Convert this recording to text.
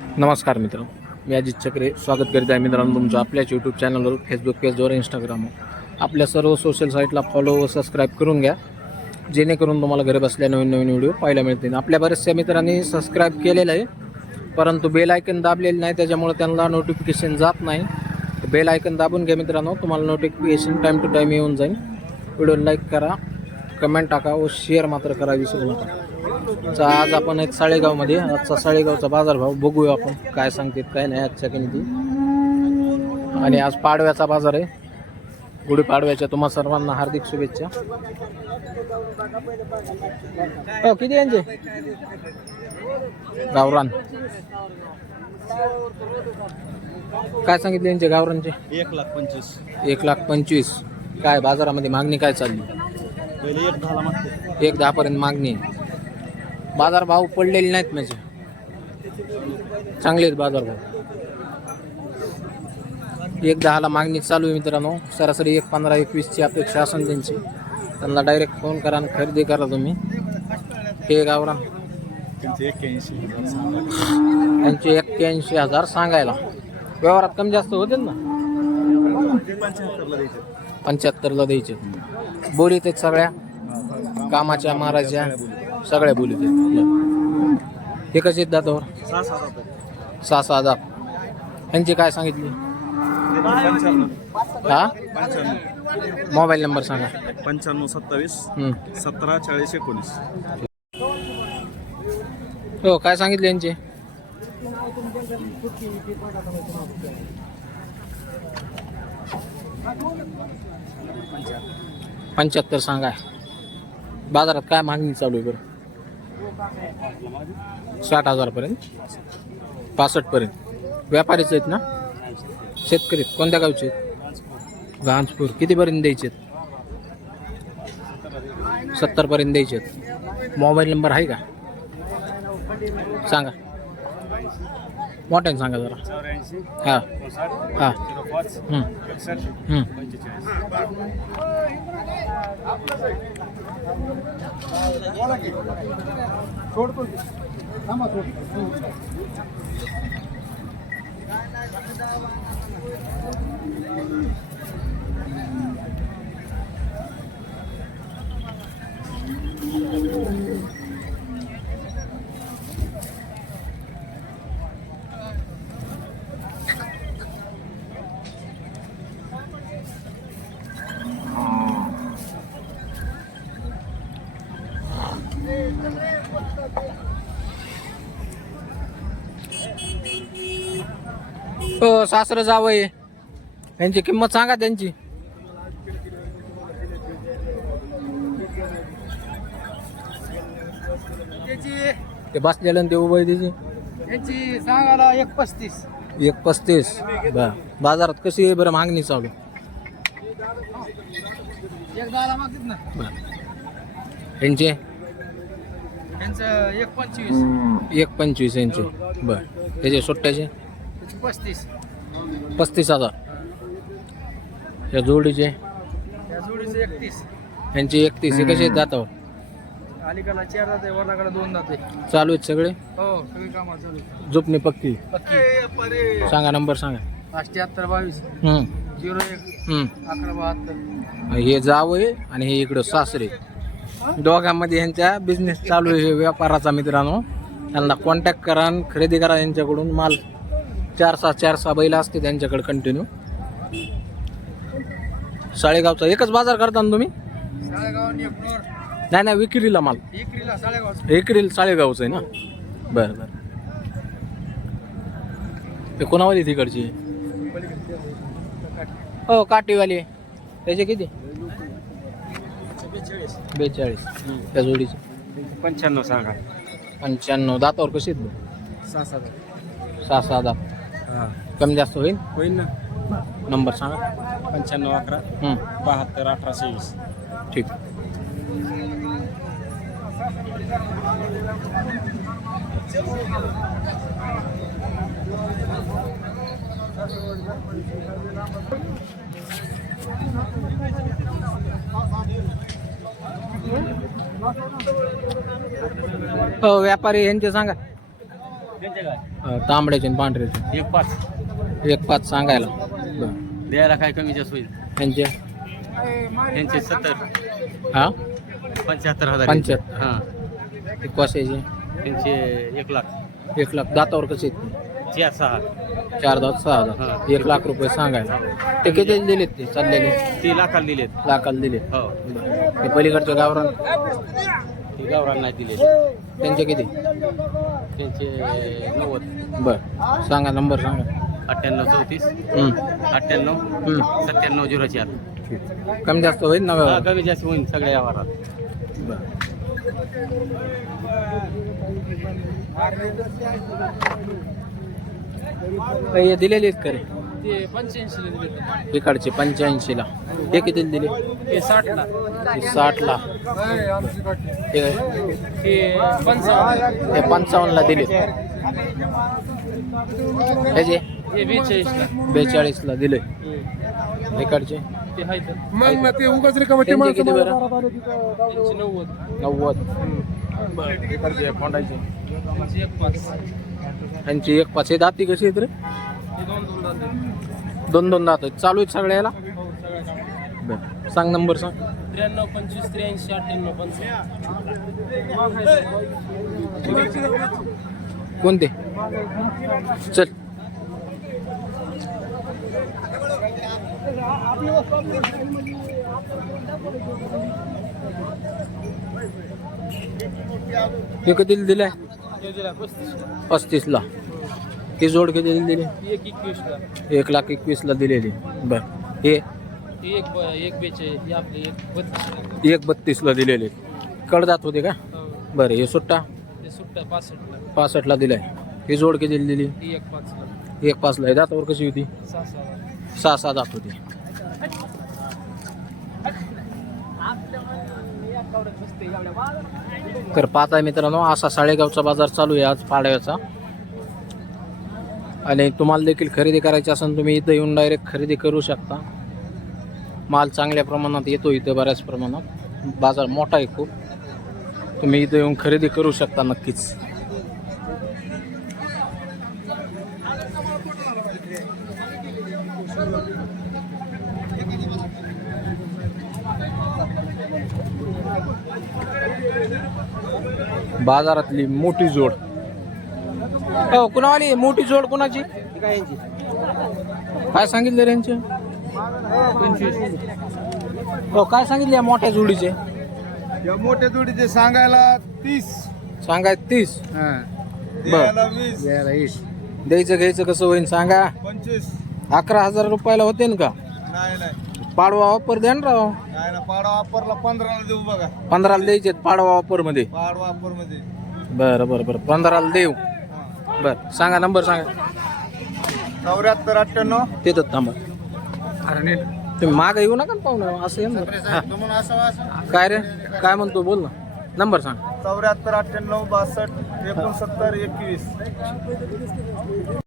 नमस्कार मित्र, मी अजित चक्रे स्वागत करीत आहे मित्रांनो तुमचं आपल्याच यूट्यूब चॅनलवर, फेसबुक पेजवर, इंस्टाग्रामवर आपल्या सर्व सोशल साईटला फॉलो व सबस्क्राईब करून घ्या, जेणेकरून तुम्हाला घरी बसल्या नवीन नवीन व्हिडिओ पाहायला मिळतील. आपल्या बऱ्याचशा मित्रांनी सबस्क्राईब केलेलं आहे, परंतु बेल आयकन दाबलेलं नाही, त्याच्यामुळे त्यांना नोटिफिकेशन जात नाही. बेल आयकन दाबून घ्या मित्रांनो, तुम्हाला नोटिफिकेशन टाईम टू टाईम येऊन जाईल. व्हिडिओ लाईक करा, कमेंट टाका व शेअर मात्र करा विसरू नका. आज आपण आहेत साळेगावमध्ये. आजचा साळेगावचा बाजारभाव बघूया आपण काय सांगतात काय नाही आजच्या किमती. आणि आज पाडव्याचा बाजार आहे, गुढीपाडव्याच्या तुम्हा सर्वांना हार्दिक शुभेच्छा. हो किती यांचे गावरान काय सांगितले यांचे गावरांचे? 1,25,000. 1,25,000. काय बाजारामध्ये मागणी काय चालली? पहिले 1,10 मागते. 1,10 पर्यंत मागणी आहे. बाजारभाव पडलेले नाहीत म्हणजे चांगले आहेत बाजारभाव. 1,10 मागणी चालू आहे मित्रांनो. सरासरी 1,15-21 अपेक्षा असेल त्यांची. त्यांना डायरेक्ट फोन करा आणि खरेदी करा तुम्ही. हे गावरान त्यांचे 81,000. त्यांचे 81,000 सांगायला. व्यवहारात कमी जास्त होते ना? 75ला द्यायचे. बोलीत आहेत सगळ्या कामाच्या माराच्या सगळ्या बोलीत आहेत. हे कसे आहेत दातावर? 6-6 दात. यांची काय सांगितली? हा, मोबाईल नंबर सांगा. 9527 17 40 19. हो काय सांगितले यांचे? 75 सांगा. बाजारात काय मागणी चालू आहे बरं? 60,000 पर्यंत, 65 पर्यंत. व्यापारीच आहेत ना? शेतकरी कोणत्या गावचे आहेत? गांजपूर. कितीपर्यंत द्यायचे? 70 पर्यंत द्यायचे. मोबाईल नंबर आहे का? सांगा, मोठ्याने सांगा जरा. हां हां. हो सासरं जावं. यांची किंमत सांगा त्यांची. ते बसलेलं ते उभं त्याची यांची सांगायला 1,35,000. 1,35,000. बरं. बाजारात कशी आहे बरं मागणी चालू? 1,10 मागतात ना. बरं. यांचे यांचं 1,25,000. 1,25,000 यांचे. बरं. त्याचे सुट्ट्याचे 35,000. या जोडीचे? या जोडीचे 31. यांचे 31. कसे आहेत दातावर? अलीकडला 4 दात आहे, वरलाकडे 2 दात आहे. चालू आहेत सगळे? हो सगळी कामं चालू आहेत. झोपणी पक्की. पक्की. सांगा नंबर सांगा. 7822 01 1172. हे जावं आहे आणि हे इकडं सासरे. दोघांमध्ये यांच्या बिझनेस चालू आहे व्यापाराचा मित्रांनो. त्यांना कॉन्टॅक्ट करा आणि खरेदी करा यांच्याकडून. माल 4-6 बैल असते त्यांच्याकडे कंटिन्यू. साळेगावचा एकच बाजार करता ना तुम्ही? नाही विक्रीला माल. विक्रीला साळेगावचं आहे ना? बरं बरं. ते कोणावाली तिकडची? हो काठीवाली. त्याचे किती? 42. त्या जोडीचे 95 सांगा. 95. दातावर कशी आहेत? 6-6 दात. कमी जास्त होईल ना. नंबर सांगा. 95 11 72 18 26. ठीक. हो व्यापारी यांचे सांगा. त्यांचे काय तांबड्याचे आणि पांढऱ्याचे 1.5 1.5 सांगायला. बरं. द्यायला काय कमी जास्त होईल त्यांचे त्यांचे 70 हा 75,000 75. हां ते कशाचे त्यांचे 1 लाख 1 लाख दातावर कसे आहेत? 4-6 4 दात 6 दात हां. 1 लाख रुपये सांगायला. ते किती दिलेत ते चाललेले? 3 लाखाला दिलेत लाखाला दिले. हो ते पलीकडच्या गावरान ती गावरान नाही दिलेले त्यांचे किती? त्यांचे 90 बरं सांगा नंबर सांगा. 98-34 हं. 98 हं. 97-04 कमी जास्त होईल ना व्यवहार? कमी जास्त होईल सगळ्या व्यवहारात. बरं. हे दिलेले आहेत खरे ते 85 दिले इकडचे 85ला. हे किती दिले? ते 60 ला हे 60ला. हे ते 55 हे 55ला दिले. ह्याचे हे 42 ला 42ला दिले. इकडचे ते आहे तर मग ना ते उगाच रिकामं ते त्यांचे किती बरं? त्यांचे 90 90. बरं इकडचे फोंडायचे त्यांचे 1.5 त्यांची 1.5 दाती कशी आहेत रे? हे 2 दाते 2 दात आहेत. चालू आहेत सगळ्याला? हो सगळ्या बरं सांग नंबर सांग. 93 25 83 98 कोणते? चल हे कितीला दिलाय? 35ला. ही जोड कितीला दिली? 1.21 ला 1,21,000 दिलेली. बर हे 1.42 आपले 1.32 1,32,000 दिलेले. कडदात होते का? बरं हे सुट्टा ते सुट्टा 65 ला 65ला दिलाय. ही जोड कितीला दिली? ती 1.5 ला 1,5,000 आहे. दातावर कशी होती? 6 6 दात होती. तर पाहताय मित्रांनो असा साळेगावचा बाजार चालू आहे आज पाडव्याचा. आणि तुम्हाला देखील खरेदी करायची असेल तुम्ही इथं येऊन डायरेक्ट खरेदी करू शकता. माल चांगल्या प्रमाणात येतो इथं, बऱ्याच प्रमाणात. बाजार मोठा आहे खूप. तुम्ही इथं येऊन खरेदी करू शकता नक्कीच. बाजारातली मोठी जोड. हो कुणावाली मोठी जोड कुणाची? काय सांगितलं यांचे? हो काय सांगितले या मोठ्या जोडीचे? या मोठ्या जोडीचे सांगायला 30 सांगाय 30. द्यायला 20 द्यायचं घ्यायचं कसं होईल सांगा? 25 11,000 रुपयाला होते ना का? नाही पाडवा वापर द्या ना राव. नाही ना पाडा वापरला 15ला देऊ बघा. 15ला द्यायचे पाडवा वापर मध्ये. पाड वापर मध्ये बरं बरं बरं 15ला देऊ. बरं सांगा नंबर सांगा. 74 98 ते तर थांबा. तुम्ही माग येऊ नका ना पाहुणं असं आहे ना. तुम्हाला असं काय रे काय म्हणतो बोल ना. नंबर सांग. 74 98 62 69 21